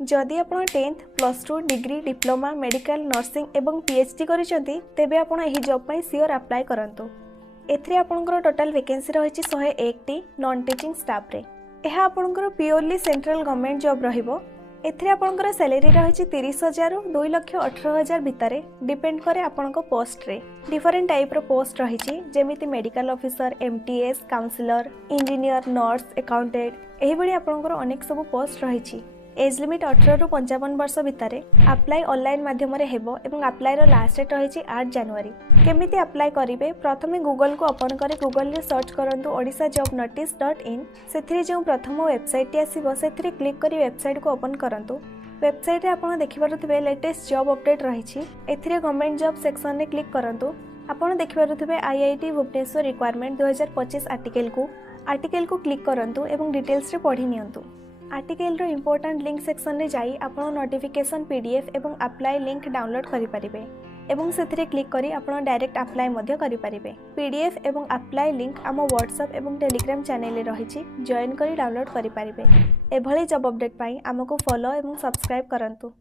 जदि आपण 10th plus 2 degree diploma medical nursing एवं पीएचडी करिसेंती तेबे आपण एही जॉब पई सियोर अप्लाई करंतु। एथरे आपणकर टोटल वैकेंसी रहिछि 101 टी नॉन टीचिंग स्टाफ रे। एहा आपणकर प्योरली सेंट्रल गवर्नमेंट जॉब रहिबो। एथरे आपणकर सैलरी रहिछि 30,000 रु 2,18,000 भितरे डिपेंड करे आपणको पोस्ट रे। डिफरेंट टाइप रो पोस्ट रहिछि जेमिति medical officer, MTS, counsellor, engineer, nurse, accountant एही बडी आपणकर अनेक सब पोस्ट रहिछि। एज लिमिट 18 रु 55 वर्ष भितरे अप्लाई ऑनलाइन माध्यम रे हेबो एवं अप्लाई रो लास्ट डेट रहिछि 8 जनवरी। केमिति अप्लाई करिवे प्रथमे गूगल को ओपन करी गूगल रे सर्च करंतु odishaJobNotice.in। सेथिरे जो प्रथम वेबसाइट आसीबो सेथिरे क्लिक करी वेबसाइट को ओपन करंतु। वेबसाइट रे आपण देखि पारुथिबे लेटेस्ट जॉब अपडेट रहिछि। एथिरे गवर्नमेंट जॉब सेक्शन रे क्लिक करंतु। आपण देखि पारुथिबे आईआईटी भुवनेश्वर रिक्वायरमेंट 2025 आर्टिकल को क्लिक करंतु एवं डिटेल्स रे पढि नियंतु। आर्टिकल रो इंपोर्टेंट लिंक सेक्शन रे जाई आपण नोटिफिकेशन पीडीएफ एवं अप्लाई लिंक डाउनलोड करि परिबे एवं सेथिरे क्लिक करी आपण डायरेक्ट अप्लाई मध्य करि परिबे। पीडीएफ एवं अप्लाई लिंक आम व्हाट्सएप एवं टेलीग्राम चैनल रे रहिछि, जॉइन करी डाउनलोड करि परिबे। एभली जॉब अपडेट पई हमको फॉलो एवं सब्सक्राइब करंतु।